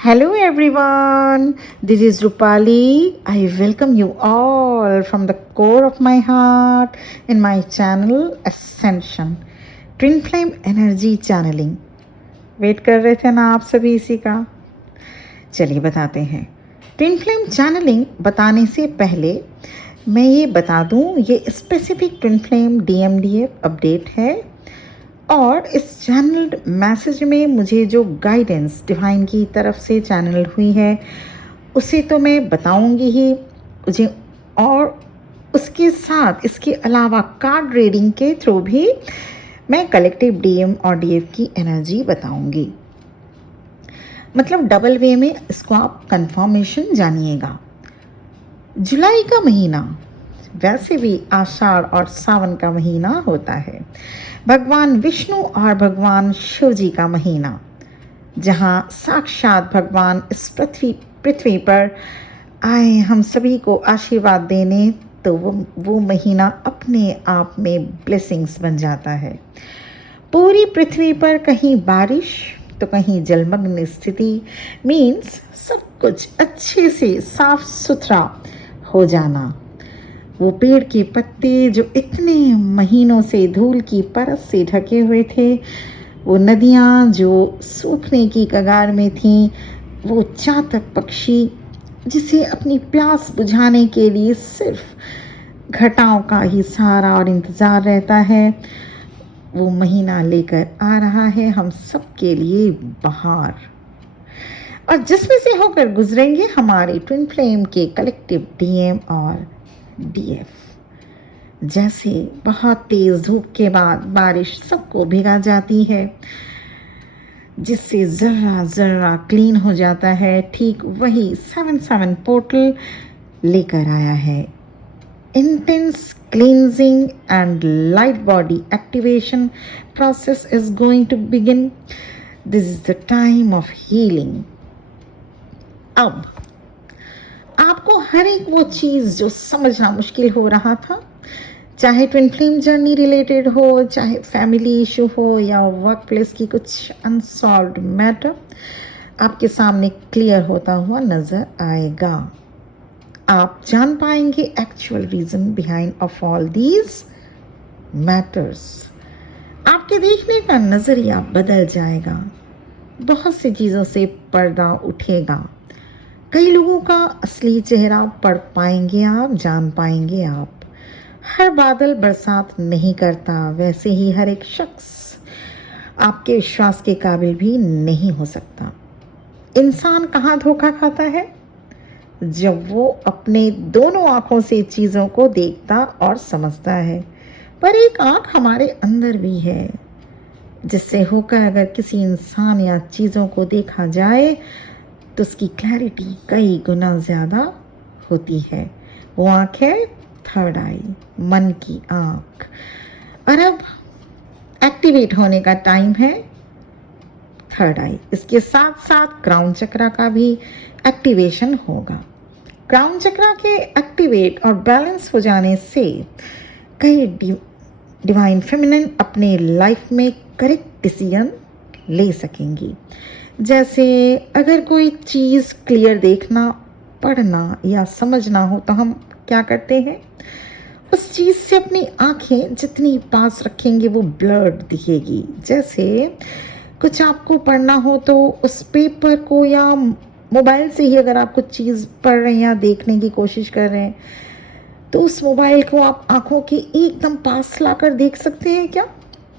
Hello everyone, this is Rupali. I welcome you all from the core of my heart in my channel Ascension, Twin Flame Energy Channeling. Wait कर रहे थे ना आप सभी इसी का? चलिए बताते हैं। ट्विन फ्लेम चैनलिंग बताने से पहले मैं ये बता दूं, ये specific twin flame DMDF update है और इस चैनल मैसेज में मुझे जो गाइडेंस डिवाइन की तरफ से चैनल हुई है उसे तो मैं बताऊंगी ही मुझे, और उसके साथ इसके अलावा कार्ड रीडिंग के थ्रू भी मैं कलेक्टिव DM और DF की एनर्जी बताऊंगी। मतलब डबल वे में इसको आप कंफर्मेशन जानिएगा। जुलाई का महीना वैसे भी आषाढ़ और सावन का महीना होता है, भगवान विष्णु और भगवान शिव जी का महीना, जहाँ साक्षात भगवान इस पृथ्वी पर आए हम सभी को आशीर्वाद देने, तो वो महीना अपने आप में ब्लेसिंग्स बन जाता है। पूरी पृथ्वी पर कहीं बारिश तो कहीं जलमग्न स्थिति, मीन्स सब कुछ अच्छे से साफ सुथरा हो जाना। वो पेड़ के पत्ते जो इतने महीनों से धूल की परत से ढके हुए थे, वो नदियाँ जो सूखने की कगार में थीं, वो चातक पक्षी जिसे अपनी प्यास बुझाने के लिए सिर्फ घटाओं का ही सहारा और इंतज़ार रहता है, वो महीना लेकर आ रहा है हम सब के लिए बहार। और जिसमें से होकर गुजरेंगे हमारे ट्विन फ्लेम के कलेक्टिव DM और DF। जैसे बहुत तेज धूप के बाद बारिश सबको भिगा जाती है, जिससे जर्रा जर्रा क्लीन हो जाता है, ठीक वही 7/7 पोर्टल लेकर आया है। Intense cleansing and light body activation process is going to begin. This is the time of healing. अब आपको हर एक वो चीज़ जो समझना मुश्किल हो रहा था, चाहे ट्विन फ्लेम जर्नी रिलेटेड हो, चाहे फैमिली इशू हो या वर्क प्लेस की कुछ अनसॉल्व्ड मैटर, आपके सामने क्लियर होता हुआ नज़र आएगा। आप जान पाएंगे actual reason behind of all these matters. आपके देखने का नज़रिया बदल जाएगा, बहुत सी चीज़ों से पर्दा उठेगा, कई लोगों का असली चेहरा पढ़ पाएंगे आप, जान पाएंगे आप। हर बादल बरसात नहीं करता, वैसे ही हर एक शख्स आपके विश्वास के काबिल भी नहीं हो सकता। इंसान कहाँ धोखा खाता है? जब वो अपने दोनों आँखों से चीज़ों को देखता और समझता है। पर एक आँख हमारे अंदर भी है, जिससे होकर अगर किसी इंसान या चीज़ों को देखा जाए तो उसकी क्लैरिटी कई गुना ज़्यादा होती है। वो आँख है थर्ड आई, मन की आँख। और अब एक्टिवेट होने का टाइम है थर्ड आई। इसके साथ साथ क्राउन चक्रा का भी एक्टिवेशन होगा। क्राउन चक्रा के एक्टिवेट और बैलेंस हो जाने से कई डिवाइन फेमिनिन अपने लाइफ में करेक्ट डिसीजन ले सकेंगी। जैसे अगर कोई चीज़ क्लियर देखना, पढ़ना या समझना हो तो हम क्या करते हैं? उस चीज़ से अपनी आँखें जितनी पास रखेंगे वो ब्लर्ड दिखेगी। जैसे कुछ आपको पढ़ना हो तो उस पेपर को या मोबाइल से ही अगर आप कुछ चीज़ पढ़ रहे हैं या देखने की कोशिश कर रहे हैं, तो उस मोबाइल को आप आँखों के एकदम पास लाकर देख सकते हैं क्या?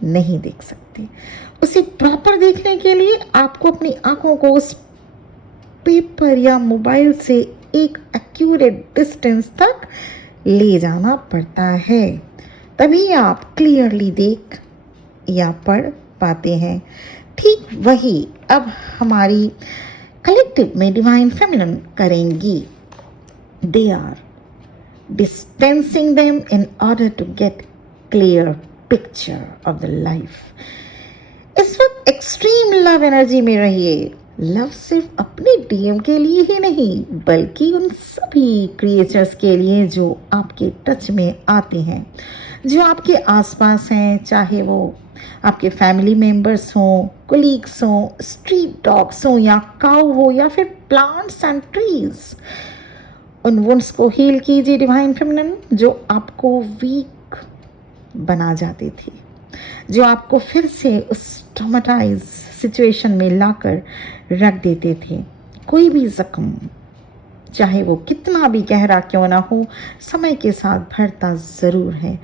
नहीं देख सकते। उसे प्रॉपर देखने के लिए आपको अपनी आँखों को उस पेपर या मोबाइल से एक एक्यूरेट डिस्टेंस तक ले जाना पड़ता है, तभी आप क्लियरली देख या पढ़ पाते हैं। ठीक वही अब हमारी कलेक्टिव में डिवाइन फेमिनिन करेंगी। They are dispensing them in order to get clear picture of the life. इस वक्त एक्सट्रीम लव एनर्जी में रहिए। लव सिर्फ अपने डीएम के लिए ही नहीं बल्कि उन सभी क्रिएचर्स के लिए जो आपके टच में आते हैं, जो आपके आसपास हैं, चाहे वो आपके फैमिली मेम्बर्स हों, कोलीग्स हों, स्ट्रीट डॉग्स हों या काऊ हो या फिर प्लांट्स एंड ट्रीज। उन वुंड्स को हील कीजिए डिवाइन फेमिनिन, जो आपको वीक बना जाते थे, जो आपको फिर से उस ट्रॉमेटाइज सिचुएशन में लाकर रख देते थे। कोई भी जख्म, चाहे वो कितना भी गहरा क्यों ना हो, समय के साथ भरता ज़रूर है।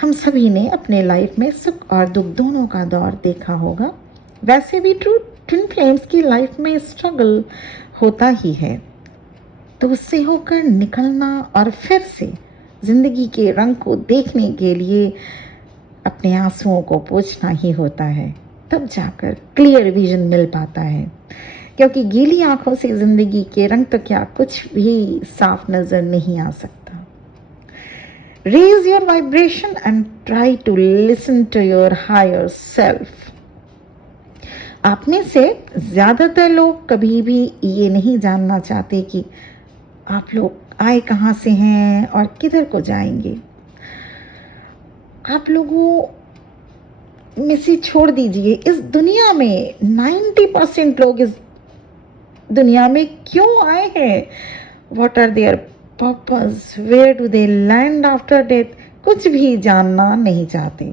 हम सभी ने अपने लाइफ में सुख और दुख दोनों का दौर देखा होगा। वैसे भी ट्विन फ्लेम्स की लाइफ में स्ट्रगल होता ही है, तो उससे होकर निकलना और फिर से ज़िंदगी के रंग को देखने के लिए अपने आंसुओं को पोंछना ही होता है। तब जाकर क्लियर विजन मिल पाता है, क्योंकि गीली आंखों से ज़िंदगी के रंग तो क्या कुछ भी साफ नज़र नहीं आ सकता। Raise your vibration and try to listen to your higher self. आप में से ज़्यादातर लोग कभी भी ये नहीं जानना चाहते कि आप लोग आए कहाँ से हैं और किधर को जाएंगे। आप लोगों में से छोड़ दीजिए, इस दुनिया में 90% लोग इस दुनिया में क्यों आए हैं, what are their purpose, where do they land after death, कुछ भी जानना नहीं चाहते।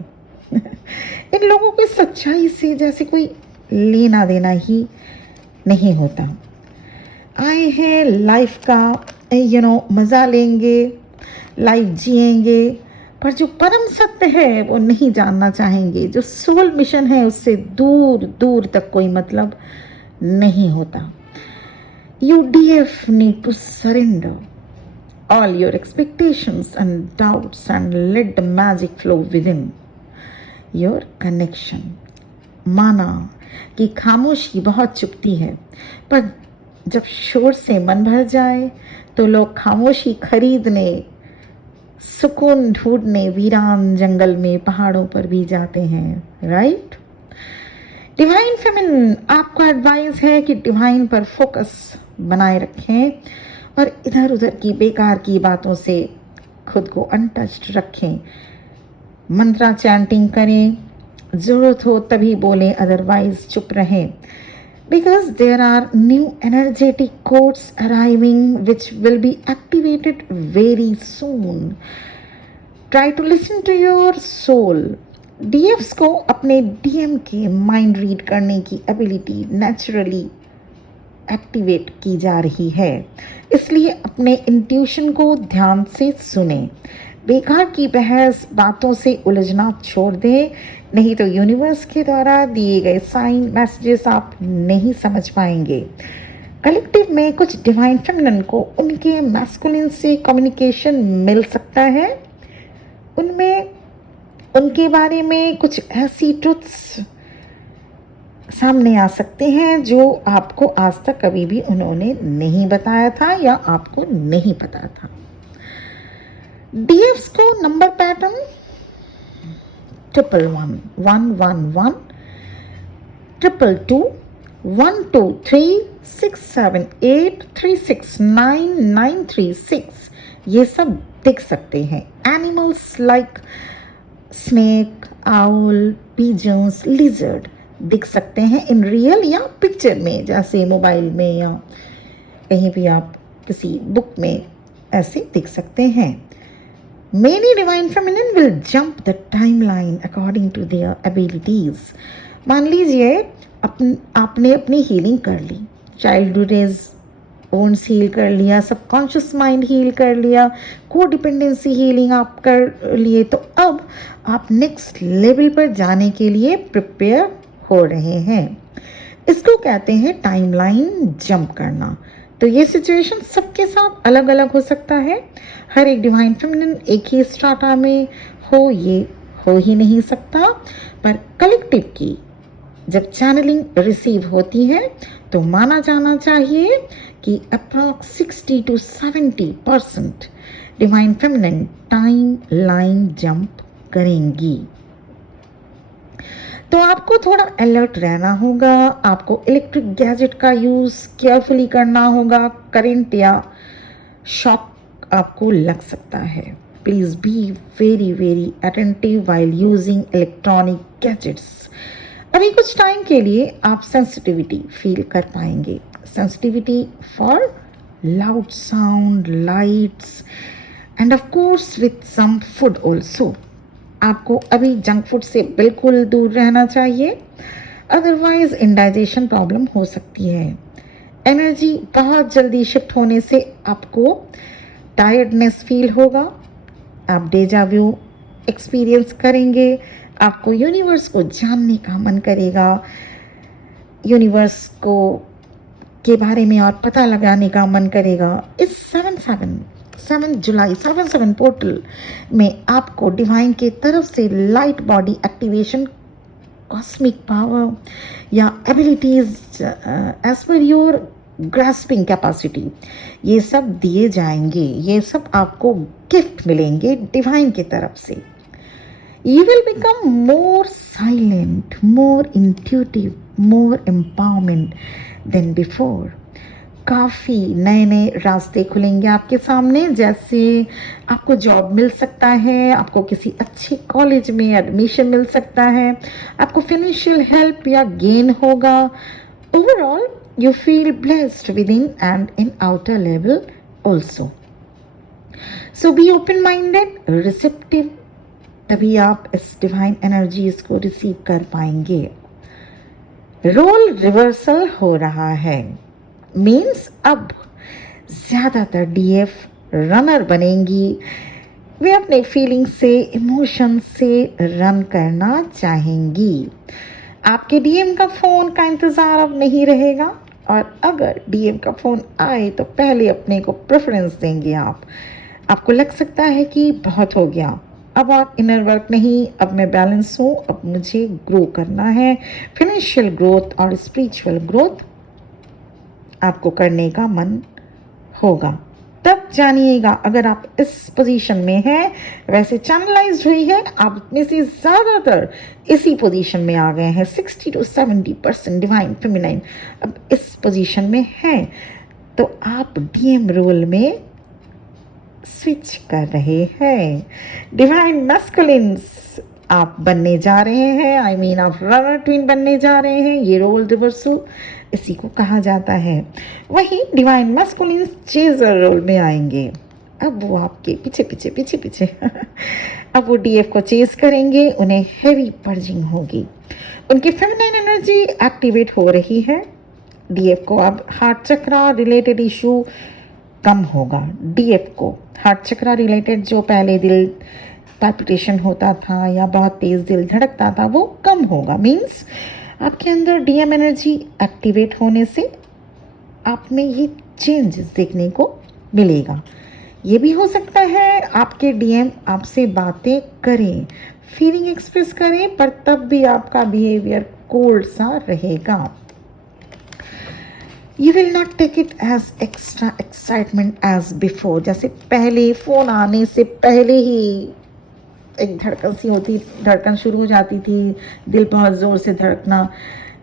इन लोगों की सच्चाई से जैसे कोई लेना देना ही नहीं होता। आए हैं लाइफ का मज़ा लेंगे, लाइफ जिएंगे, पर जो परम सत्य है वो नहीं जानना चाहेंगे। जो सोल मिशन है उससे दूर दूर तक कोई मतलब नहीं होता। You DF need to surrender all your expectations and doubts and let the magic flow within your connection. माना कि खामोशी बहुत चुभती है, पर जब शोर से मन भर जाए तो लोग खामोशी खरीदने, सुकून ढूंढने वीरान जंगल में, पहाड़ों पर भी जाते हैं, राइट? डिवाइन फेमिनिन आपको एडवाइस है कि डिवाइन पर फोकस बनाए रखें और इधर उधर की बेकार की बातों से खुद को अनटच्ड रखें। मंत्रा चैंटिंग करें, ज़रूरत हो तभी बोलें, अदरवाइज चुप रहें। Because there are new energetic codes arriving which will be activated very soon. Try to listen to your soul. DFs को अपने DM के माइंड रीड करने की एबिलिटी नेचुरली एक्टिवेट की जा रही है, इसलिए अपने इंट्यूशन को ध्यान से सुने। बेकार की बहस बातों से उलझना छोड़ दें, नहीं तो यूनिवर्स के द्वारा दिए गए साइन मैसेजेस आप नहीं समझ पाएंगे। कलेक्टिव में कुछ डिवाइन फेमिनिन को उनके मैस्कुलिन से कम्युनिकेशन मिल सकता है। उनमें उनके बारे में कुछ ऐसी ट्रुथ्स सामने आ सकते हैं जो आपको आज तक कभी भी उन्होंने नहीं बताया था या आपको नहीं पता था। डीएफ्स को नंबर पैटर्न 111 111 222 123 678 369 936 ये सब दिख सकते हैं। Animals like snake, owl, pigeons, lizard दिख सकते हैं इन रियल या पिक्चर में, जैसे मोबाइल में या कहीं भी आप किसी बुक में ऐसे दिख सकते हैं। Many divine feminine will jump the timeline according to their abilities. मान लीजिए आपने अपनी हीलिंग कर ली, चाइल्डहुड एज वुंड्स हील कर लिया, सबकॉन्शियस माइंड हील कर लिया, को डिपेंडेंसी हीलिंग आप कर लिए, तो अब आप नेक्स्ट लेवल पर जाने के लिए प्रिपेयर हो रहे हैं। इसको कहते हैं टाइमलाइन जंप करना। तो ये सिचुएशन सबके साथ अलग अलग हो सकता है। हर एक डिवाइन फेमिनिन एक ही स्ट्राटा में हो, ये हो ही नहीं सकता। पर कलेक्टिव की जब चैनलिंग रिसीव होती है तो माना जाना चाहिए कि approx 60 to 70% divine feminine time line jump करेंगी। तो आपको थोड़ा अलर्ट रहना होगा, आपको इलेक्ट्रिक गैजेट का यूज़ केयरफुली करना होगा, करंट या शॉक आपको लग सकता है। Please be very very attentive while using electronic gadgets. अभी कुछ टाइम के लिए आप सेंसिटिविटी फील कर पाएंगे, sensitivity for loud sound, lights and of course with some food also. आपको अभी जंक फूड से बिल्कुल दूर रहना चाहिए, अदरवाइज इंडाइजेशन प्रॉब्लम हो सकती है। एनर्जी बहुत जल्दी शिफ्ट होने से आपको टायर्डनेस फील होगा, आप डेजा व्यू एक्सपीरियंस करेंगे, आपको यूनिवर्स को जानने का मन करेगा, यूनिवर्स को के बारे में और पता लगाने का मन करेगा। इस 7 जुलाई 7 पोर्टल में आपको डिवाइन के तरफ से light body activation, cosmic power या abilities as per your grasping capacity, ये सब दिए जाएंगे, ये सब आपको गिफ्ट मिलेंगे डिवाइन की तरफ से। You will become more silent, more intuitive, more empowerment than before. काफ़ी नए नए रास्ते खुलेंगे आपके सामने, जैसे आपको जॉब मिल सकता है, आपको किसी अच्छे कॉलेज में एडमिशन मिल सकता है, आपको फाइनेंशियल हेल्प या गेन होगा। Overall you feel blessed with in and in outer level also. So be open minded, receptive, तभी आप इस डिवाइन एनर्जीज को रिसीव कर पाएंगे। रोल रिवर्सल हो रहा है, मीन्स अब ज़्यादातर डीएफ रनर बनेंगी, वे अपने फीलिंग से, इमोशन से रन करना चाहेंगी। आपके डीएम का फ़ोन का इंतज़ार अब नहीं रहेगा, और अगर डीएम का फ़ोन आए तो पहले अपने को प्रेफरेंस देंगे आप। आपको लग सकता है कि बहुत हो गया, अब आप इनर वर्क नहीं, अब मैं बैलेंस हूँ, अब मुझे ग्रो करना है। फाइनेंशियल ग्रोथ और स्पिरिचुअल ग्रोथ आपको करने का मन होगा। तब जानिएगा, अगर आप इस पोजीशन में हैं, वैसे चैनलाइज्ड हुई है, आप में से ज़्यादातर इसी पोजीशन में आ गए हैं। 60 to 70% डिवाइन फेमिनाइन अब इस पोजीशन में हैं, तो आप डीएम रोल में स्विच कर रहे हैं। डिवाइन मैस्कुलिन्स आप बनने जा रहे हैं, आई मीन आप रनर ट्विन बनने जा रहे हैं। ये रोल रिवर्सल इसी को कहा जाता है। वहीं डिवाइन मैस्कुलिन्स चेजर रोल में आएंगे, अब वो आपके पीछे पीछे पीछे पीछे अब वो डीएफ को चेज करेंगे, उन्हें हैवी पर्जिंग होगी, उनकी फेमिनाइन एनर्जी एक्टिवेट हो रही है। डीएफ को अब हार्ट चक्रा रिलेटेड इशू कम होगा। डीएफ को हार्ट चक्रा रिलेटेड जो पहले दिल पैल्पिटेशन होता था या बहुत तेज़ दिल धड़कता था, वो कम होगा। मीन्स आपके अंदर डीएम एनर्जी एक्टिवेट होने से आप में ये चेंजेस देखने को मिलेगा। ये भी हो सकता है आपके डीएम आपसे बातें करें, फीलिंग एक्सप्रेस करें, पर तब भी आपका बिहेवियर कोल्ड सा रहेगा। You will not take it as extra excitement as before. जैसे पहले फ़ोन आने से पहले ही एक धड़कन शुरू हो जाती थी, दिल बहुत ज़ोर से धड़कना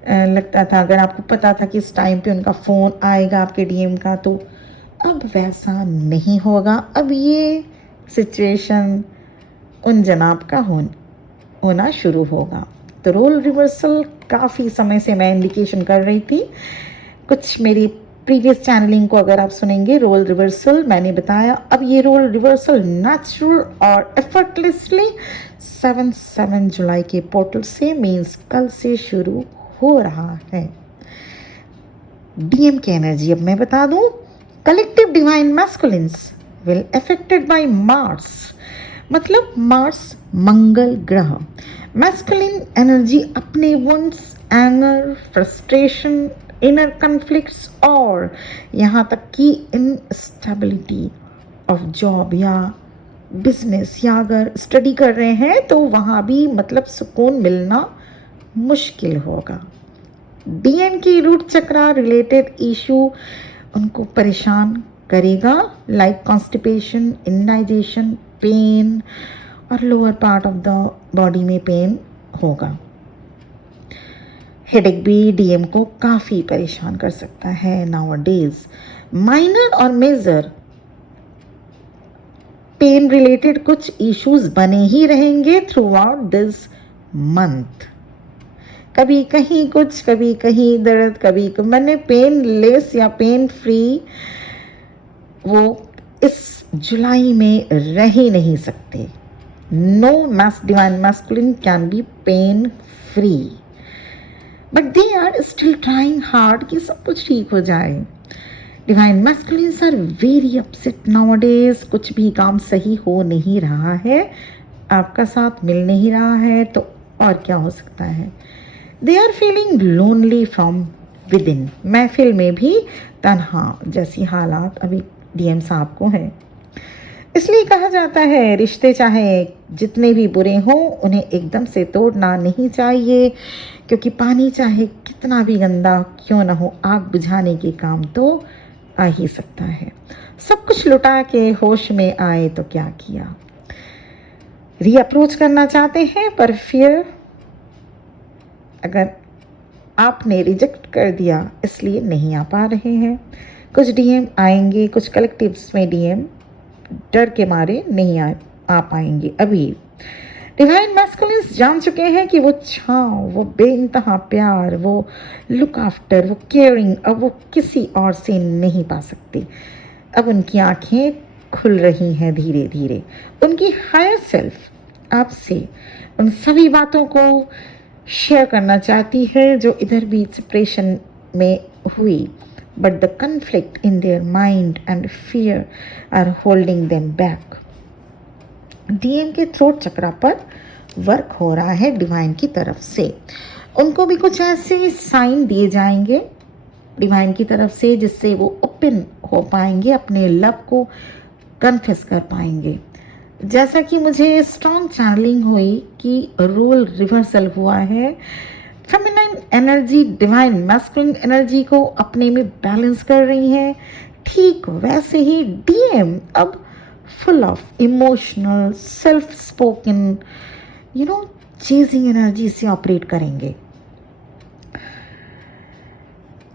लगता था अगर आपको पता था कि इस टाइम पे उनका फ़ोन आएगा आपके डीएम का। तो अब वैसा नहीं होगा, अब ये सिचुएशन उन जनाब का होना शुरू होगा। तो रोल रिवर्सल काफ़ी समय से मैं इंडिकेशन कर रही थी, कुछ मेरी प्रीवियस चैनलिंग को अगर आप सुनेंगे, रोल रिवर्सल मैंने बताया। अब ये रोल रिवर्सल नेचुरल और एफर्टलेसली 7 जुलाई के पोर्टल से, मीन्स कल से शुरू हो रहा है। डीएम की एनर्जी अब मैं बता दूं, collective divine masculines will affected by Mars, मतलब मार्स मंगल ग्रह। मैस्कुलिन एनर्जी अपने ones, anger, frustration, inner conflicts और यहाँ तक कि इनस्टेबिलिटी ऑफ जॉब या बिजनेस, या अगर स्टडी कर रहे हैं तो वहाँ भी मतलब सुकून मिलना मुश्किल होगा। डीएन की रूट चक्रा रिलेटेड इशू उनको परेशान करेगा, लाइक कॉन्स्टिपेशन, इंडाइजेशन, पेन और lower part of the body में पेन होगा। हेडेक भी डीएम को काफ़ी परेशान कर सकता है नाउअडेज। माइनर और मेजर पेन रिलेटेड कुछ इश्यूज बने ही रहेंगे थ्रू आउट दिस मंथ। कभी कहीं कुछ, कभी कहीं दर्द, कभी मैंने पेन लेस या पेन फ्री वो इस जुलाई में रह ही नहीं सकते। नो मैस divine masculine can be pain free, but they are still trying hard कि सब कुछ ठीक हो जाए। Divine masculines are very upset nowadays. कुछ भी काम सही हो नहीं रहा है, आपका साथ मिल नहीं रहा है, तो और क्या हो सकता है। They are feeling lonely from within. महफिल में भी तन्हा जैसी हालात अभी डीएम साहब को है। इसलिए कहा जाता है रिश्ते चाहे जितने भी बुरे हों उन्हें एकदम से तोड़ना नहीं चाहिए, क्योंकि पानी चाहे कितना भी गंदा क्यों ना हो, आग बुझाने के काम तो आ ही सकता है। सब कुछ लुटा के होश में आए तो क्या किया। रीअप्रोच करना चाहते हैं, पर फिर अगर आपने रिजेक्ट कर दिया इसलिए नहीं आ पा रहे हैं। कुछ डीएम आएंगे, कुछ कलेक्टिव्स में डीएम डर के मारे नहीं आ पाएंगे। अभी डिवाइन मैस्कुलिन्स जान चुके हैं कि वो छाँव, वो बेइंतहा प्यार, वो लुक आफ्टर, वो केयरिंग अब वो किसी और से नहीं पा सकते। अब उनकी आंखें खुल रही हैं धीरे धीरे। उनकी हायर सेल्फ आपसे उन सभी बातों को शेयर करना चाहती है जो इधर भी सेपरेशन में हुई, but the conflict in their mind and fear are holding them back. DM के थ्रोट चक्रा पर वर्क हो रहा है डिवाइन की तरफ से। उनको भी कुछ ऐसे साइन दिए जाएंगे डिवाइन की तरफ से जिससे वो ओपन हो पाएंगे, अपने लव को कन्फेस कर पाएंगे। जैसा कि मुझे स्ट्रॉन्ग चैनलिंग हुई कि रोल रिवर्सल हुआ है, feminine energy divine masculine energy को अपने में बैलेंस कर रही है, ठीक वैसे ही डीएम अब full of emotional self spoken chasing energy से ऑपरेट करेंगे।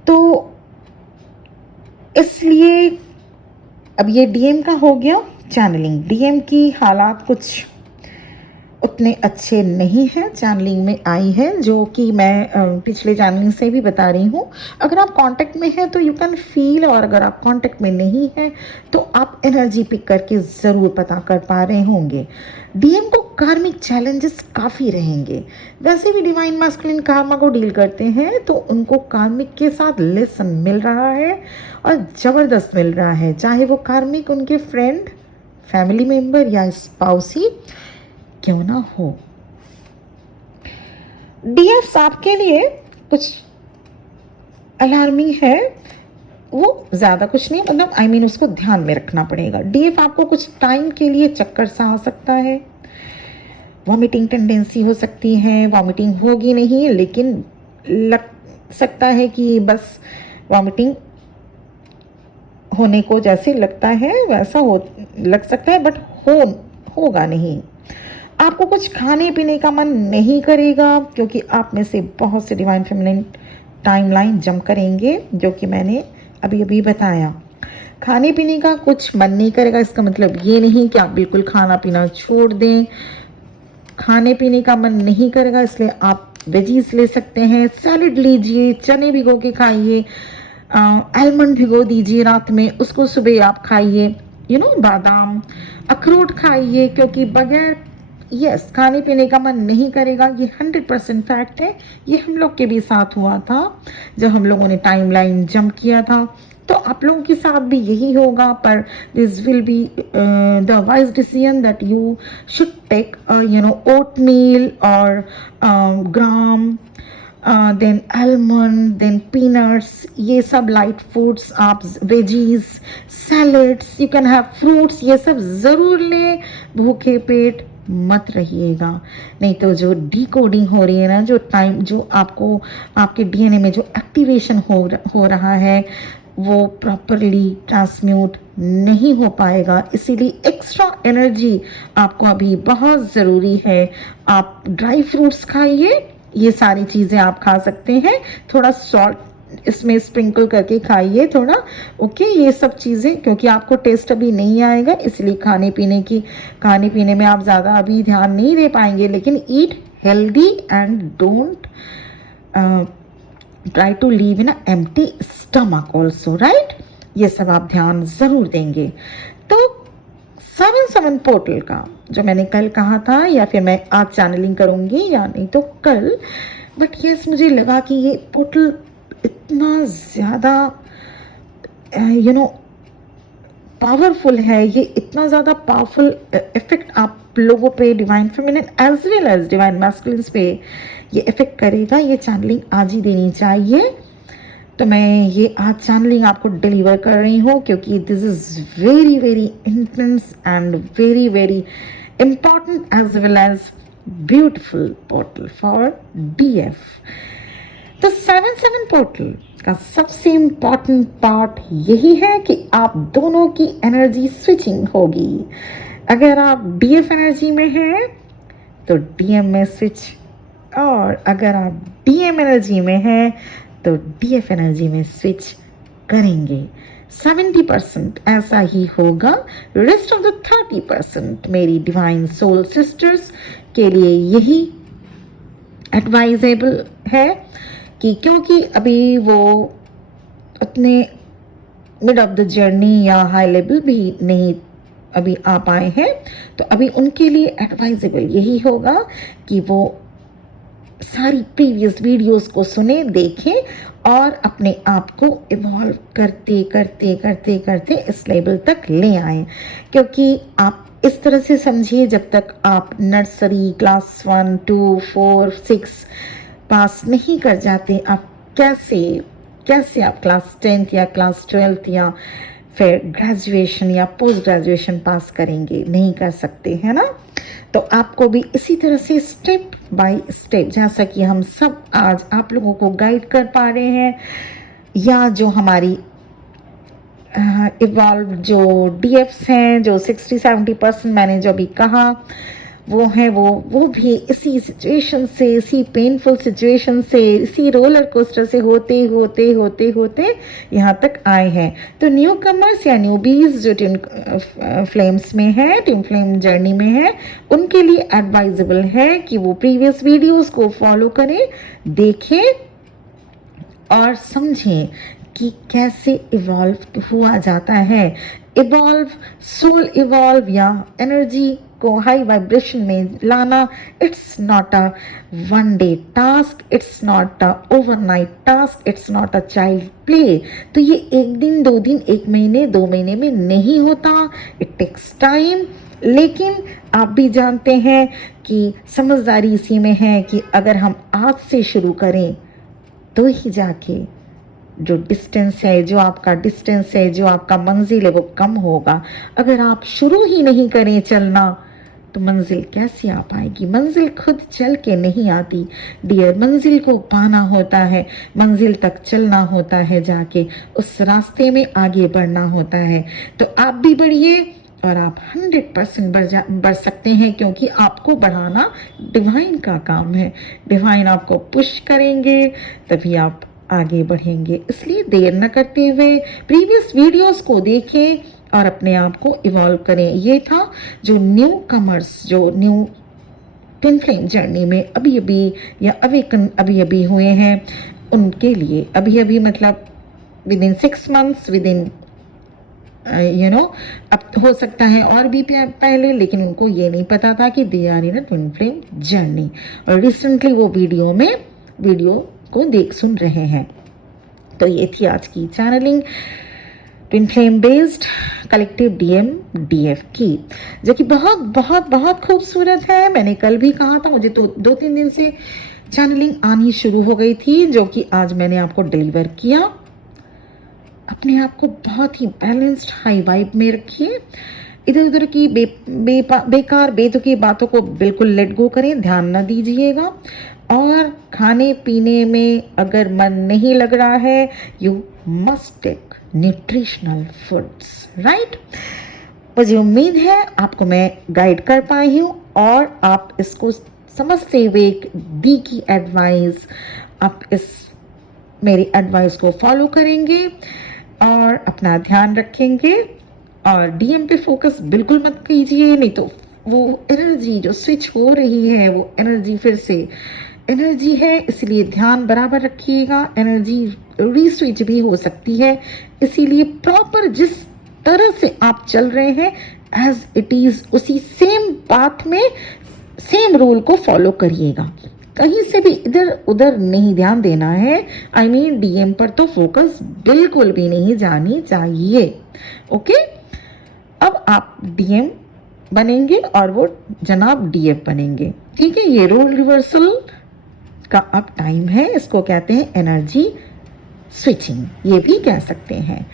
तो इसलिए अब ये डीएम का हो गया चैनलिंग। डीएम की हालात कुछ उतने अच्छे नहीं हैं, चैनलिंग में आई है, जो कि मैं पिछले चैनलिंग से भी बता रही हूँ। अगर आप कांटेक्ट में हैं तो यू कैन फील, और अगर आप कांटेक्ट में नहीं हैं तो आप एनर्जी पिक करके ज़रूर पता कर पा रहे होंगे। डीएम को कार्मिक चैलेंजेस काफ़ी रहेंगे। वैसे भी डिवाइन मैस्कुलिन कार्मा को डील करते हैं तो उनको कार्मिक के साथ लेसन मिल रहा है और ज़बरदस्त मिल रहा है, चाहे वो कार्मिक उनके फ्रेंड, फैमिली मेम्बर या स्पाउस ही क्यों ना हो। डीएफ आपके लिए कुछ अलार्मिंग है, वो ज़्यादा कुछ नहीं, मतलब उसको ध्यान में रखना पड़ेगा। डीएफ आपको कुछ टाइम के लिए चक्कर सा आ सकता है, वॉमिटिंग टेंडेंसी हो सकती है। वॉमिटिंग होगी नहीं, लेकिन लग सकता है कि बस वॉमिटिंग होने को जैसे लगता है वैसा लग सकता है, बट होगा नहीं। आपको कुछ खाने पीने का मन नहीं करेगा, क्योंकि आप में से बहुत से डिवाइन फेमिनिन टाइमलाइन जंप करेंगे, जो कि मैंने अभी अभी बताया। खाने पीने का कुछ मन नहीं करेगा, इसका मतलब ये नहीं कि आप बिल्कुल खाना पीना छोड़ दें। खाने पीने का मन नहीं करेगा, इसलिए आप वेजीज ले सकते हैं, सैलड लीजिए, चने भिगो के खाइए, आलमंड भिगो दीजिए रात में, उसको सुबह आप खाइए। बादाम, अखरोट खाइए, क्योंकि बगैर खाने पीने का मन नहीं करेगा, ये 100% फैक्ट है। ये हम लोग के भी साथ हुआ था जब हम लोगों ने टाइमलाइन जंप किया था, तो आप लोगों के साथ भी यही होगा। पर this will be the wise decision that you should take oatmeal और gram, then almond, then peanuts, ये सब लाइट फूड्स, आप veggies, salads, you can have fruits, ये सब ज़रूर लें। भूखे पेट मत रहिएगा, नहीं तो जो डिकोडिंग हो रही है ना, जो आपको आपके डीएनए में जो एक्टिवेशन हो रहा है, वो प्रॉपरली ट्रांसम्यूट नहीं हो पाएगा। इसीलिए एक्स्ट्रा एनर्जी आपको अभी बहुत ज़रूरी है। आप ड्राई फ्रूट्स खाइए ये सारी चीज़ें आप खा सकते हैं। थोड़ा सॉल्ट इसमें स्प्रिंकल करके खाइए थोड़ा, ओके। ये सब चीज़ें क्योंकि आपको टेस्ट अभी नहीं आएगा, इसलिए खाने पीने में आप ज़्यादा अभी ध्यान नहीं दे पाएंगे, लेकिन eat healthy and don't try to live in a empty stomach also, right. ये सब आप ध्यान ज़रूर देंगे। तो 7-7 पोर्टल का जो मैंने कल कहा था, या फिर मैं आज चैनलिंग करूँगी या नहीं तो कल, बट यस मुझे लगा कि ये पोर्टल इतना ज़्यादा पावरफुल है, ये इतना ज़्यादा पावरफुल इफेक्ट आप लोगों पे, divine feminine as well as divine masculines पे ये इफेक्ट करेगा। ये चैनलिंग आज ही देनी चाहिए, तो मैं ये आज चैनलिंग आपको डिलीवर कर रही हूँ, क्योंकि this is very very intense and very very important as well as beautiful portal for DF। तो 7-7 पोर्टल का सबसे इम्पॉर्टेंट पार्ट यही है कि आप दोनों की एनर्जी स्विचिंग होगी। अगर आप DF एनर्जी में हैं तो DM में स्विच, और अगर आप DM एनर्जी में हैं तो DF एनर्जी में स्विच करेंगे। 70% ऐसा ही होगा, रेस्ट ऑफ द 30% मेरी डिवाइन सोल सिस्टर्स के लिए यही एडवाइजेबल है कि क्योंकि अभी वो अपने मिड ऑफ द जर्नी या हाई लेवल भी नहीं अभी आ पाए हैं, तो अभी उनके लिए एडवाइजेबल यही होगा कि वो सारी प्रीवियस वीडियोस को सुने, देखें और अपने आप को इवॉल्व करते करते करते करते इस लेवल तक ले आए। क्योंकि आप इस तरह से समझिए, जब तक आप नर्सरी क्लास 1, 2, 4, 6 पास नहीं कर जाते, आप कैसे आप क्लास 10th या क्लास 12th या फिर ग्रेजुएशन या पोस्ट ग्रेजुएशन पास करेंगे, नहीं कर सकते, है ना। तो आपको भी इसी तरह से स्टेप बाय स्टेप, जैसा कि हम सब आज आप लोगों को गाइड कर पा रहे हैं, या जो हमारी इवॉल्व जो DFs हैं, जो 60-70% मैंने जो अभी कहा वो है, वो भी इसी सिचुएशन से, इसी पेनफुल सिचुएशन से, इसी रोलर कोस्टर से होते होते होते होते यहाँ तक आए हैं। तो न्यू कमर्स या न्यूबीज जो ट्विन फ्लेम्स में है, ट्विन फ्लेम जर्नी में है, उनके लिए एडवाइजेबल है कि वो प्रीवियस वीडियोस को फॉलो करें, देखें और समझें कि कैसे इवॉल्व हुआ जाता है। इवॉल्व, सोल इवॉल्व या एनर्जी को हाई वाइब्रेशन में लाना, it's not a one day task, it's not a overnight task, it's not a child play. तो ये 1 दिन 2 दिन 1 महीने 2 महीने में नहीं होता, इट टेक्स टाइम। लेकिन आप भी जानते हैं कि समझदारी इसी में है कि अगर हम आज से शुरू करें तो ही जाके जो डिस्टेंस है, जो आपका डिस्टेंस है, जो आपका मंजिल है, वो कम होगा। अगर आप शुरू ही नहीं करें चलना तो मंजिल कैसे आ पाएगी? मंजिल खुद चल के नहीं आती डियर, मंजिल को पाना होता है, मंजिल तक चलना होता है, जाके उस रास्ते में आगे बढ़ना होता है। तो आप भी बढ़िए और आप 100% बढ़ सकते हैं, क्योंकि आपको बढ़ाना डिवाइन का काम है। डिवाइन आपको पुश करेंगे तभी आप आगे बढ़ेंगे। इसलिए देर न करते हुए प्रीवियस वीडियोस को देखें और अपने आप को इवॉल्व करें। ये था जो न्यू कमर्स, जो न्यू ट्विन फ्लेम जर्नी में अभी अभी या अवेकन अभी अभी हुए हैं, उनके लिए अभी अभी मतलब with in 6 months, with in अब हो सकता है और भी पहले, लेकिन उनको ये नहीं पता था कि they are in a twin flame journey, और रिसेंटली वो वीडियो को देख सुन रहे हैं। तो ये थी आज की channelling twin flame based collective DM DF की, जो कि बहुत बहुत बहुत खूबसूरत है। मैंने कल भी कहा था, मुझे तो 2-3 दिन से चैनलिंग आनी शुरू हो गई थी, जो कि आज मैंने आपको डिलीवर किया। अपने आप को बहुत ही बैलेंस्ड हाई वाइब में रखिए। इधर उधर की बेकार बेतुकी बातों को बिल्कुल लेट गो करें, ध्यान न दीजिएगा। और खाने पीने में अगर मन नहीं लग रहा है, you must take nutritional foods, right. मुझे उम्मीद है आपको मैं गाइड कर पाई हूँ और आप इसको समझते हुए दी की एडवाइस, आप इस मेरी एडवाइस को फॉलो करेंगे और अपना ध्यान रखेंगे और डीएम पे फोकस बिल्कुल मत कीजिए, नहीं तो वो एनर्जी जो स्विच हो रही है वो एनर्जी फिर से एनर्जी है, इसलिए ध्यान बराबर रखिएगा। एनर्जी रीस्विच भी हो सकती है, इसीलिए प्रॉपर जिस तरह से आप चल रहे हैं एज इट इज उसी सेम पाथ में सेम रूल को फॉलो करिएगा। कहीं से भी इधर उधर नहीं ध्यान देना है। आई मीन डीएम पर तो फोकस बिल्कुल भी नहीं जानी चाहिए। ओके, अब आप डीएम बनेंगे और वो जनाब डीएफ बनेंगे। ठीक है, ये रोल रिवर्सल का अब टाइम है, इसको कहते हैं एनर्जी स्विचिंग, ये भी कह सकते हैं।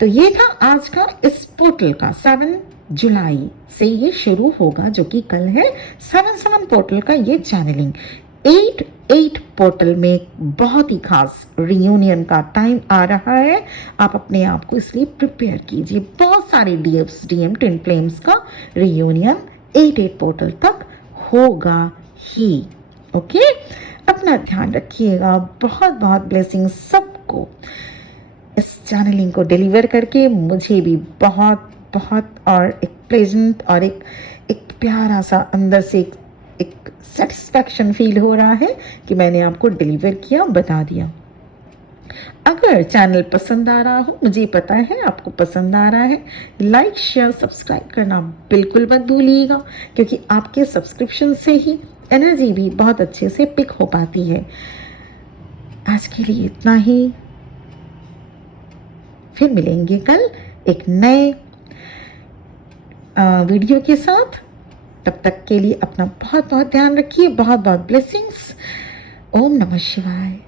तो ये था आज का इस पोर्टल का 7 जुलाई से ये शुरू होगा, जो कि कल है। 7/7 पोर्टल का ये चैनलिंग 8/8 पोर्टल में बहुत ही खास रियूनियन का टाइम आ रहा है। आप अपने आप को इसलिए प्रिपेयर कीजिए। बहुत सारे डीएफ्स डीएम ट्विन फ्लेम्स का रियूनियन 8/8 पोर्टल तक होगा ही। ओके, अपना ध्यान रखिएगा। बहुत बहुत ब्लेसिंग सबको। इस चैनलिंग को डिलीवर करके मुझे भी बहुत बहुत और एक प्लेजेंट और एक प्यारा सा अंदर से एक सेटिस्फैक्शन फील हो रहा है कि मैंने आपको डिलीवर किया, बता दिया। अगर चैनल पसंद आ रहा हो, मुझे पता है आपको पसंद आ रहा है, लाइक शेयर सब्सक्राइब करना बिल्कुल मत भूलिएगा, क्योंकि आपके सब्सक्रिप्शन से ही एनर्जी भी बहुत अच्छे से पिक हो पाती है। आज के लिए इतना ही, फिर मिलेंगे कल एक नए वीडियो के साथ। तब तक के लिए अपना बहुत बहुत ध्यान रखिए। बहुत बहुत ब्लेसिंग्स। ओम नमः शिवाय।